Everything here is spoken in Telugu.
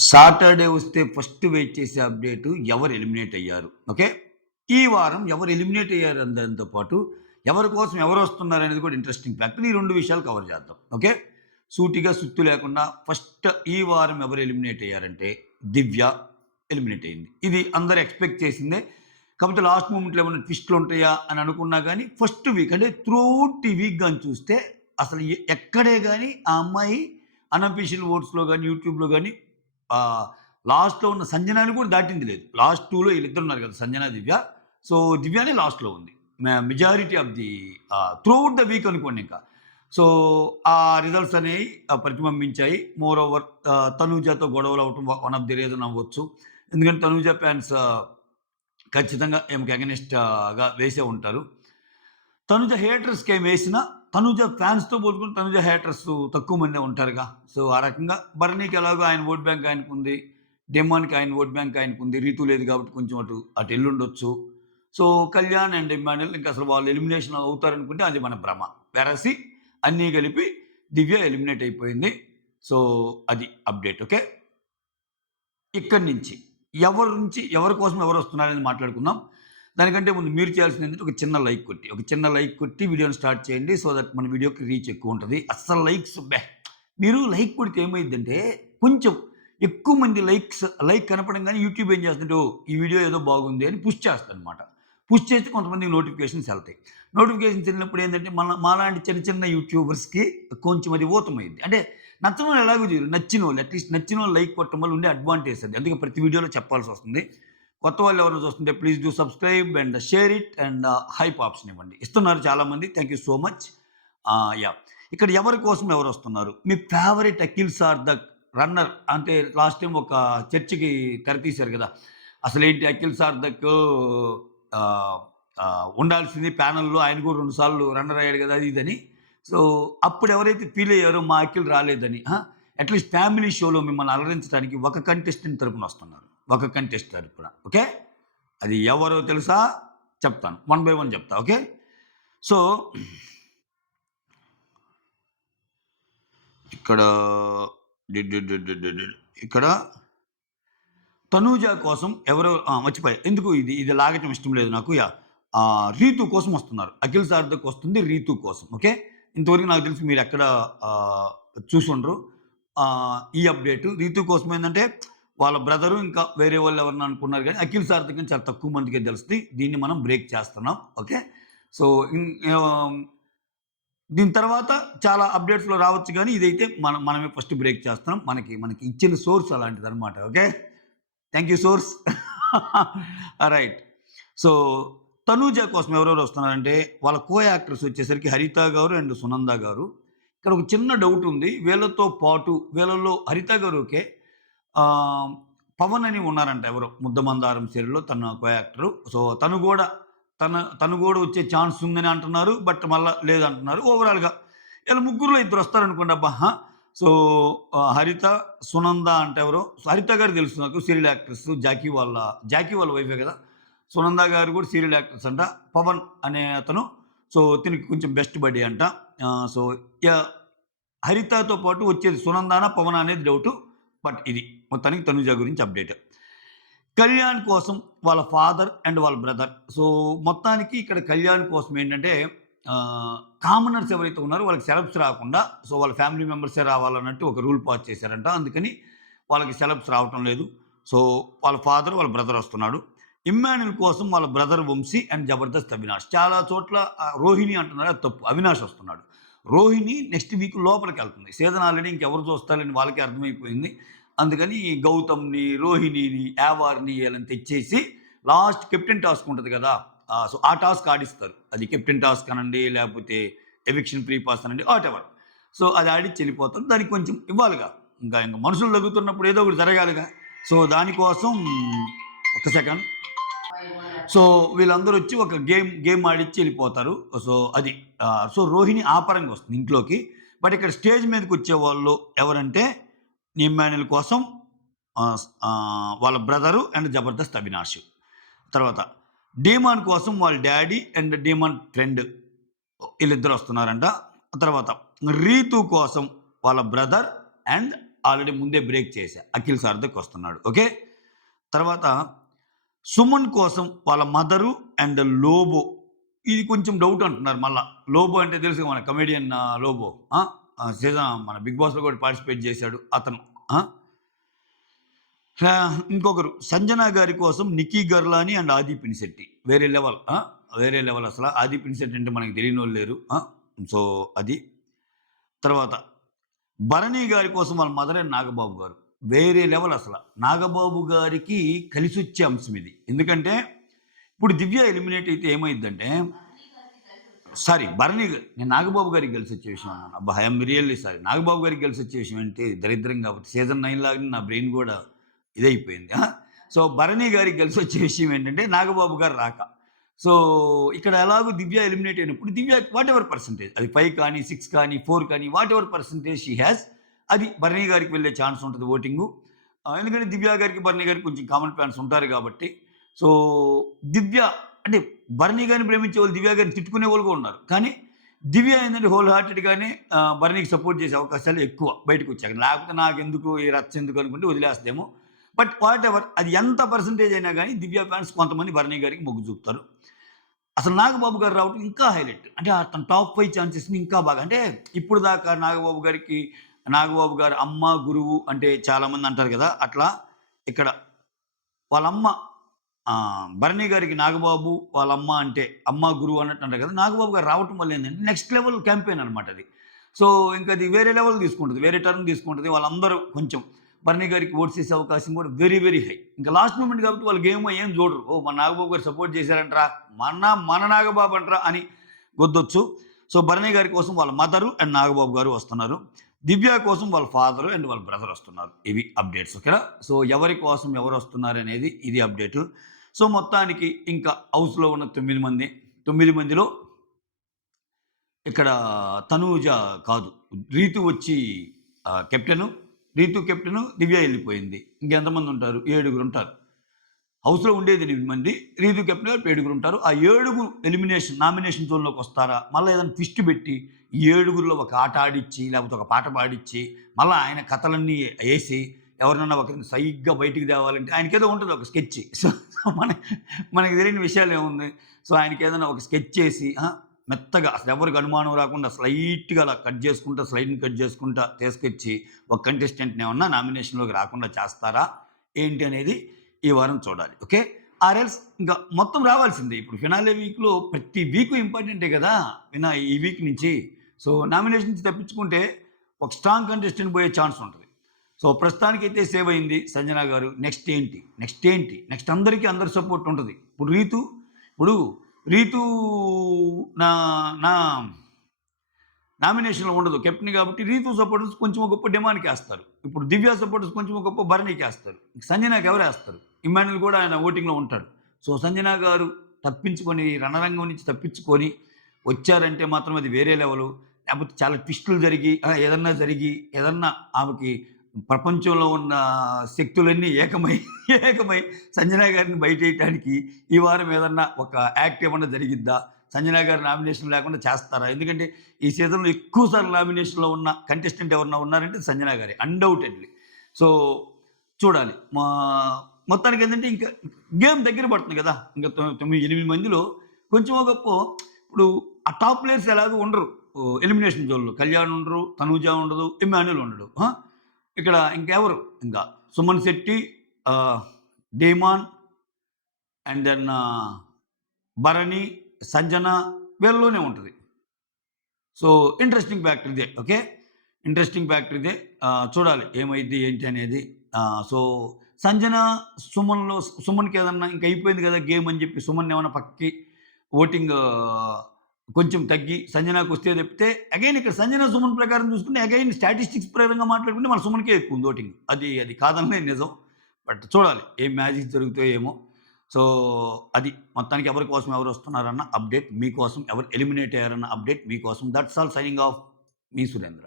సాటర్డే వస్తే ఫస్ట్ వెయిట్ చేసే అప్డేటు ఎవరు ఎలిమినేట్ అయ్యారు. ఓకే. ఈ వారం ఎవరు ఎలిమినేట్ అయ్యారు అన్న దానితో పాటు ఎవరి కోసం ఎవరు వస్తున్నారనేది కూడా ఇంట్రెస్టింగ్ ఫ్యాక్టర్. ఈ 2 విషయాలు కవర్ చేద్దాం. ఓకే. సూటిగా సుత్తి లేకుండా ఫస్ట్ ఈ వారం ఎవరు ఎలిమినేట్ అయ్యారంటే దివ్య ఎలిమినేట్ అయింది. ఇది అందరూ ఎక్స్‌పెక్ట్ చేసిందే. కాకపోతే లాస్ట్ మూమెంట్‌లో ఏమైనా ట్విస్ట్‌లు ఉంటాయా అని అనుకున్నా గానీ ఫస్ట్ వీక్ అంటే త్రూఅవుట్ ఈ వీక్ గాని చూస్తే అసలు ఎక్కడే గాని ఆ అమ్మాయి అన్‌అఫీషియల్ ఓట్స్‌లో గాని, యూట్యూబ్‌లో గాని లాస్ట్‌లో ఉన్న సంజనాని కూడా దాటింది లేదు. లాస్ట్ 2లో వీళ్ళిద్దరు ఉన్నారు కదా! సంజన, దివ్య. సో, దివ్యనే లాస్ట్‌లో ఉంది. Majority of the throughout the week అనుకోండి ఇంకా. సో, ఆ రిజల్ట్స్ అనేవి ప్రతిబింబించాయి. మోర్ ఓవర్ తనూజతో గొడవలు అవ్వటం వన్ ఆఫ్ ది రీజన్ అవ్వచ్చు. ఎందుకంటే తనూజ ఫ్యాన్స్ ఖచ్చితంగా ఈమెకి అగైనెస్ట్‌గా వేసే ఉంటారు. తనుజ హేటర్స్‌కేం వేసినా, తనుజ ఫ్యాన్స్‌తో పోల్చుకుంటే తనుజ హేటర్స్ తక్కువ మందే ఉంటారుగా. సో, ఆ రకంగా భరణికి ఎలాగో ఆయన ఓట్ బ్యాంక్ ఆయనకుంది. డెమాన్‌కి ఆయన ఓట్ బ్యాంక్ ఆయనకుంది. రీతు లేదు కాబట్టి కొంచెం అటు ఎళ్ళుండొచ్చు. సో, కళ్యాణ్ అండ్ ఇమ్మాన్యుల్ ఇంక అసలు వాళ్ళు ఎలిమినేషన్ అవుతారనుకుంటే అది మన భ్రమ. వెరసి అన్నీ కలిపి దివ్య ఎలిమినేట్ అయిపోయింది. సో, అది అప్డేట్. ఓకే. ఇక్కడి నుంచి ఎవరి కోసం ఎవరొస్తున్నారనేది మాట్లాడుకుందాం. దానికంటే ముందు మీరు చేయాల్సిందేంటంటే ఒక చిన్న లైక్ కొట్టి వీడియోని స్టార్ట్ చేయండి. సో దట్ మన వీడియోకి రీచ్ ఎక్కువుంటది. అస్సలు లైక్స్ మీరు లైక్ కొడితే ఏమైద్దంటే కొంచెం ఎక్కువ మంది లైక్ కనపడంగానే యూట్యూబ్ ఏం చేస్తుందంటే ఓహ్! ఈ వీడియో ఏదో బాగుంది అని పుష్ చేస్తదనమాట. పుష్ చేస్తే కొంతమందికి నోటిఫికేషన్స్ ఎళ్తాయి. నోటిఫికేషన్స్ ఎళ్ళినప్పుడు ఏంటంటే మాలాంటి చిన్న యూట్యూబర్స్‌కి కొంచెం అది ఊతమైద్ది. అంటే నచ్చనోళ్ళు ఎలాగో చేయరు. నచ్చినోళ్ళు అట్‌లీస్ట్ నచ్చినోళ్ళు లైక్ కొట్టడం వల్ల ఉండే అడ్వాంటేజ్ అది. అందుకే ప్రతి వీడియోలో చెప్పాల్సొస్తుంది. కొత్త వాళ్ళు ఎవరైనా చూస్తుంటే please do subscribe and share it and hype option ఇవ్వండి. ఇస్తున్నారు చాలామంది. Thank you so much. Yeah! ఇక్కడ ఎవరి కోసం ఎవరొస్తున్నారు? మీ ఫేవరెట్ అఖిల్ సార్థక్ రన్నర్ అంటే లాస్ట్ టైమ్ ఒక చర్చకి తెరతీశారు గదా! అసలేంటి అఖిల్ సార్థక్ ఆహ్, ఉండాల్సింది ప్యానెల్‌లో ఆయన కూడా 2 సార్లు రన్నర్ అయ్యాడు గదా! అది ఇదని. సో, అప్పుడు ఎవరైతే ఫీల్ అయ్యారో మా అఖిల్ రాలేదని అట్‌లీస్ట్ ఫ్యామిలీ షోలో మిమ్మల్ని అలరించడానికి ఒక కంటెస్టెంట్ తరపున వస్తున్నారు. ఒక కంటెస్ట్ తరపున. ఓకే. అది ఎవరో తెలుసా? చెప్తాను. వన్ బై వన్ చెప్తా. ఓకే. సో, ఇక్కడ D D D D D D ఇక్కడ తనూజ కోసం ఎవరో మర్చిపోయా. ఎందుకు ఇది లాగటం ఇష్టం లేదు నాకు. యాహ్! రీతు కోసం వస్తున్నారు. అఖిల్ సార్థక్ వస్తుంది రీతు కోసం. ఓకే. ఇంతవరకు నాకు తెలిసి మీరెక్కడ ఆహ్, చూసుండరు. ఈ అప్డేట్ రీతు కోసం ఏందంటే వాళ్ళ బ్రదరు ఇంకా వేరే వాళ్ళు ఎవరన్నా అనుకున్నారు గానీ అఖిల్ సార్థక్ అని చాలా తక్కువ మందికే తెలుస్తది. దీన్ని మనం బ్రేక్ చేస్తున్నాం. ఓకే. సో, ఆహ్, దీని తర్వాత చాలా అప్డేట్స్‌లో రావచ్చు గానీ ఇదైతే మనమే ఫస్ట్ బ్రేక్ చేస్తున్నాం. మనకి ఇచ్చిన సోర్స్ అలాంటిదనమాట. Okay. Thank you source. Right. So, Tanuja కోసం ఎవరెవరు వస్తున్నారంటే, వాళ్ళ కో యాక్టర్స్ వచ్చేసరికి హరిత గారు అండ్ సునంద గారు. ఇక్కడ ఒక చిన్న డౌట్ ఉంది. వీళ్ళతో పాటు వీళ్ళలో హరిత గారు ఓకే. ఆహ్, పవన్ అని ఉన్నారంట ఎవరో 'ముద్దమందారం' సీరియల్‌లో తన కో యాక్టరు. సో, తను గూడా వచ్చే ఛాన్స్ ఉందని అంటున్నారు. బట్ మళ్ళా లేదంటున్నారు. ఓవరాల్‌గా ఈళ్ళ ముగ్గురులో ఇద్దరొస్తారనుకోండి అబ్బా! సో, హరిత, సునంద అంటే ఎవరో హరిత గారు తెలుసు నాకు సీరియల్ యాక్ట్రెస్. జాకీ వాళ్ళ వైఫే గదా! సునంద గారు కూడా సీరియల్ యాక్ట్రెస్ అంట. పవన్ అనే అతను సో, తినికి కొంచెం బెస్ట్ బడ్డీ అంట. So, yeah! హరితతో పాటు వచ్చేది సునందానా, పవనా అనేది డౌటు. బట్ ఇది మొత్తానికి తనుజ గురించి అప్డేట్. కళ్యాణ్ కోసం వాళ్ళ ఫాదర్ అండ్ వాళ్ళ బ్రదర్. సో, మొత్తానికి ఇక్కడ కళ్యాణ్ కోసం ఏంటంటే కామనర్స్ ఎవరైతే ఉన్నారో వాళ్ళకి సెలబ్స్ రాకుండా సో, వాళ్ళ ఫ్యామిలీ మెంబర్సే రావాలన్నట్టు ఒక రూల్ పాస్ చేశారంట. అందుకని వాళ్ళకి సెలబ్స్ రావటం లేదు. సో, వాళ్ళ ఫాదర్, వాళ్ళ బ్రదర్ వస్తున్నాడు. ఇమ్మాన్యుల్ కోసం వాళ్ళ బ్రదర్ వంశీ అండ్ జబర్దస్త్ అవినాష్. చాలా చోట్ల రోహిణి అంటున్నారు అది తప్పు. అవినాష్ వస్తున్నాడు. రోహిణి నెక్స్ట్ వీక్ లోపలికెళ్తుంది. సీజన్ ఆల్రెడీ ఇంకెవరు చూస్తారని వాళ్ళకే అర్థమైపోయింది. అందుకని గౌతమ్‌ని, రోహిణిని, యావార్‌ని ఈళ్ళని తెచ్చేసి లాస్ట్ కెప్టెన్ టాస్క్ ఉంటది గదా! సో, ఆ టాస్క్ ఆడిస్తారు. అది కెప్టెన్ టాస్క్ అనండి, లేకపోతే ఎవిక్షన్ ఫ్రీ పాస్ అనండి వాటెవర్. సో, అది ఆడిచ్చి ఎళ్ళిపోతారు. దానికి కొంచెం ఇవ్వాలిగా. ఇంక మనుషులు తగ్గుతున్నప్పుడు ఏదో ఒకటి జరగాలిగా. సో, దానికోసం ఒక్క సెకండ్. సో, వీళ్ళందరొచ్చి ఒక గేమ్ ఆడిచ్చి ఎళ్ళిపోతారు. సో, అది. సో, రోహిణి ఆ పరంగా వస్తుంది ఇంట్లోకి. బట్ ఇక్కడ స్టేజ్ మీదకొచ్చేవాళ్ళు ఎవరంటే ఇమ్మాన్యుల్ కోసం వాళ్ళ బ్రదరు అండ్ జబర్దస్త్ అవినాష్. తర్వాత డీమాన్ కోసం వాళ్ళ డ్యాడీ అండ్ డీమాన్ ఫ్రెండ్ ఈళ్ళిద్దరు వస్తున్నారంట. తర్వాత రీతు కోసం వాళ్ళ బ్రదర్ అండ్ ఆల్రెడీ ముందే బ్రేక్ చేశా. అఖిల్ సారథికి వస్తున్నాడు. ఓకే. తర్వాత సుమన్ కోసం వాళ్ళ మదరు అండ్ లోబో. ఇది కొంచెం డౌట్ అంటున్నారు మళ్ళా. లోబో అంటే తెలుసుగా మన కమెడియన్ లోబో. సీజన్ మన 'బిగ్ బాస్'లో కూడా పార్టిసిపేట్ చేశాడు అతను. ఆ! ఇంకొకరు సంజన గారి కోసం నిక్కీ గర్లాని అండ్ ఆది పినిశెట్టి. వేరే లెవెల్. వేరే లెవెల్ అసల. ఆది పినిశెట్టి అంటే మనకు తెలియనోళ్ళు లేరు. సో, అది. తర్వాత భరణి గారి కోసం వాళ్ళ మదరే నాగబాబు గారు. వేరే లెవెల్ అసల. నాగబాబు గారికి కలిసొచ్చే అంశం ఇది. ఎందుకంటే ఇప్పుడు దివ్య ఎలిమినేట్ అయితే ఏమైద్దంటే సారీ భరణి నేను నాగబాబు గారికి కలిసొచ్చే విషయం అన్నాను. అబ్బా! I am really sorry. Nagababu గారికి కలిసొచ్చే విషయం అంటే దరిద్రం కాబట్టి సీజన్ 9 లాగానే నా బ్రెయిన్ కూడా ఇదైపోయింది. సో, భరణి గారికి కలిసొచ్చే విషయం ఏంటంటే నాగబాబు గారు రాక. సో, ఇక్కడ ఎలాగో దివ్య ఎలిమినేట్ అయినప్పుడు దివ్య వాటెవర్ పర్సెంటేజ్ అది 5 కానీ, 6 కానీ, 4 కానీ వాటెవర్ పర్సెంటేజ్ షీ హాస్ అది భరణి గారికి వెళ్ళే ఛాన్స్ ఉంటది ఓటింగు. ఎందుకంటే దివ్య గారికి, భరణి గారికి కొంచెం కామన్ ఫ్యాన్స్ ఉంటారు కాబట్టి. సో, దివ్య అంటే భరణి గారిని ప్రేమించేవాళ్ళు దివ్య గారిని తిట్టుకునేవాళ్ళు కూడా ఉన్నారు. కానీ దివ్య ఏంటంటే హోల్ హార్టెడ్‌గానే భరణికి సపోర్ట్ చేసే అవకాశాలు ఎక్కువ బయటకొచ్చాక. లేకపోతే నాకెందుకు ఈ రచ్చ ఎందుకు అనుకుంటే వదిలేస్తేమో. బట్ వాటెవర్ అది ఎంత పర్సెంటేజ్ అయినా గానీ దివ్య ఫ్యాన్స్ కొంతమంది భరణి గారికి మొగ్గు చూపుతారు. అసలు నాగబాబు గారు రావటం ఇంకా హైలైట్. అంటే అతను టాప్ 5 ఛాన్సెస్‌ని ఇంకా బాగా అంటే ఇప్పుడు దాకా నాగబాబు గారికి నాగబాబు గారి అమ్మ, గురువు అంటే చాలామంది అంటారు కదా! అట్లా ఇక్కడ వాళ్ళమ్మ భరణి గారికి నాగబాబు వాళ్ళమ్మ అంటే అమ్మ, గురువు అన్నట్టు అంటారు కదా! నాగబాబు గారు రావటం వల్ల ఏందంటే నెక్స్ట్ లెవెల్ క్యాంపెయిన్ అనమాట అది. సో, ఇంకా అది వేరే లెవెల్ తీసుకుంటది. వేరే టర్న్ తీసుకుంటది. వాళ్ళందరూ కొంచెం భరణి గారికి ఓట్స్ ఏసే అవకాశం కూడా వెరీ, వెరీ హై. ఇంకా లాస్ట్ మూమెంట్ కాబట్టి వాళ్ళు గేమ్ ఏం చూడరు. ఓహ్! మన నాగబాబు గారు సపోర్ట్ చేశారంటరా! మన నాగబాబు అంటరా అని గొద్దొచ్చు. సో, భరణి గారి కోసం వాళ్ళ మదరు అండ్ నాగబాబు గారు వస్తున్నారు. దివ్య కోసం వాళ్ళ ఫాదరు అండ్ వాళ్ళ బ్రదర్ వస్తున్నారు. ఇవి అప్డేట్స్ ఓకేనా. సో, ఎవరి కోసం ఎవరు వస్తున్నారనేది ఇది అప్డేటు. సో, మొత్తానికి ఇంకా హౌస్‌లో ఉన్న 9 మంది. 9 మందిలో ఇక్కడ తనూజ కాదు. రీతు వచ్చి కెప్టెను. రీతు కెప్టెను. దివ్య ఎళ్ళిపోయింది. ఇంకెంతమంది ఉంటారు? 7 ఉంటారు. హౌస్‌లో ఉండేది 8 మంది. రీతు కెప్టెన్ గారు 7 ఉంటారు. ఆ 7 నామినేషన్ జోన్‌లోకి వస్తారా? మళ్ళా ఏదైనా ట్విస్ట్ పెట్టి ఈ 7లో ఒక ఆట ఆడిచ్చి, లేకపోతే ఒక పాట పాడిచ్చి, మళ్ళా ఆయన కథలన్నీ ఏసి ఎవరినన్నా ఒకరిని సరిగ్గా బయటికి తేవాలంటే ఆయనకేదో ఉంటది ఒక స్కెచ్. సో, మనకి తెలియని విషయాలు ఏముంది. సో, ఆయనకేదైనా ఒక స్కెచ్ చేసి మెత్తగా అసలు ఎవరికి అనుమానం రాకుండా స్లైట్‌గా అలా కట్ చేసుకుంటా, స్లైడ్‌ని కట్ చేసుకుంటా తీసుకొచ్చి ఒక కంటెస్టెంట్‌ని ఏమన్నా నామినేషన్‌లోకి రాకుండా చేస్తారా? ఏంటి అనేది ఈ వారం చూడాలి. ఓకే. ఆర్ఎల్స్ ఇంకా మొత్తం రావాల్సిందే. ఇప్పుడు ఫినాలే వీక్‌లో ప్రతి వీకు ఇంపార్టెంటే కదా! ఈ వీక్ నుంచి. సో, నామినేషన్ నుంచి తప్పించుకుంటే ఒక స్ట్రాంగ్ కంటెస్టెంట్ పోయే ఛాన్స్ ఉంటది. సో, ప్రస్తుతానికైతే సేవ్ అయింది సంజన గారు. నెక్స్ట్ ఏంటి? నెక్స్ట్ అందరి సపోర్ట్ ఉంటది. ఇప్పుడు రీతూ నా నా నామినేషన్‌లో ఉండదు. కెప్టెన్ కాబట్టి రీతు సపోర్టర్స్ కొంచెం గొప్ప డిమాండ్‌కేస్తారు. ఇప్పుడు దివ్య సపోర్టర్స్ కొంచెం గొప్ప భరణికేస్తారు. సంజనకి ఎవరేస్తారు? ఇమ్మాన్యుల్ కూడా ఆయన ఓటింగ్‌లో ఉంటాడు. సో, సంజన గారు తప్పించుకొని రణరంగం నుంచి తప్పించుకొని వచ్చారంటే మాత్రం అది వేరే లెవెలు. లేకపోతే చాలా ట్విస్టులు జరిగి ఏదన్నా ఆమెకి ప్రపంచంలో ఉన్న శక్తులన్నీ ఏకమై సంజన గారిని బయటేయటానికి ఈ వారం ఏదన్నా ఒక యాక్ట్ ఏమన్నా జరిగిద్దా? సంజన గారి నామినేషన్ లేకుండా చేస్తారా? ఎందుకంటే ఈ సీజన్‌లో ఎక్కువ సార్లు నామినేషన్‌లో ఉన్న కంటెస్టెంట్ ఎవరన్నా ఉన్నారంటే సంజన గారే అన్‌డౌటెడ్‌లీ. సో, చూడాలి. మొత్తానికేంటంటే ఇంకా గేమ్ దగ్గర పడుతుంది కదా! ఇంకా 8 మందిలో కొంచెమో గొప్పో ఇప్పుడు ఆ టాప్ ప్లేయర్స్ ఎలాగో ఉండరు. ఎలిమినేషన్ జోన్‌లో. కళ్యాణ్ ఉండరు, తనూజ ఉండదు, ఇమ్మాన్యుల్ ఉండడు. ఇక్కడ ఇంకెవరు? ఇంకా Suman Shetty, Demon and then Bharani, Sanjana వీళ్ళలోనే ఉంటది. సో, ఇంట్రెస్టింగ్ ఫ్యాక్టర్ ఇదే. ఓకే. ఇంట్రెస్టింగ్ ఫ్యాక్టర్ ఇదే. చూడాలి ఏమైద్ది ఏంటి అనేది. సో, సంజన, సుమన్‌కి ఏదన్నా ఇంక అయిపోయింది కదా గేమ్ అని చెప్పి సుమన్ ఏమన్నా పక్కకి ఓటింగ్ కొంచెం తగ్గి సంజనకొస్తే తప్పితే అగైన్ ఇక్కడ సంజన, సుమన్ ప్రకారం చూసుకుంటే అగైన్ స్టాటిస్టిక్స్ పరంగా మాట్లాడుకుంటే మన సుమన్‌కే ఎక్కువ ఉంది ఓటింగ్. అది కాదనలేదు నిజం. బట్ చూడాలి ఏం మ్యాజిక్ జరుగుతాయో ఏమో. సో, అది మొత్తానికి ఎవరి కోసం ఎవరు వస్తున్నారన్న అప్డేట్ మీకోసం, ఎవరు ఎలిమినేట్ అయ్యారన్న అప్డేట్ మీకోసం. That's all signing off me Surendra.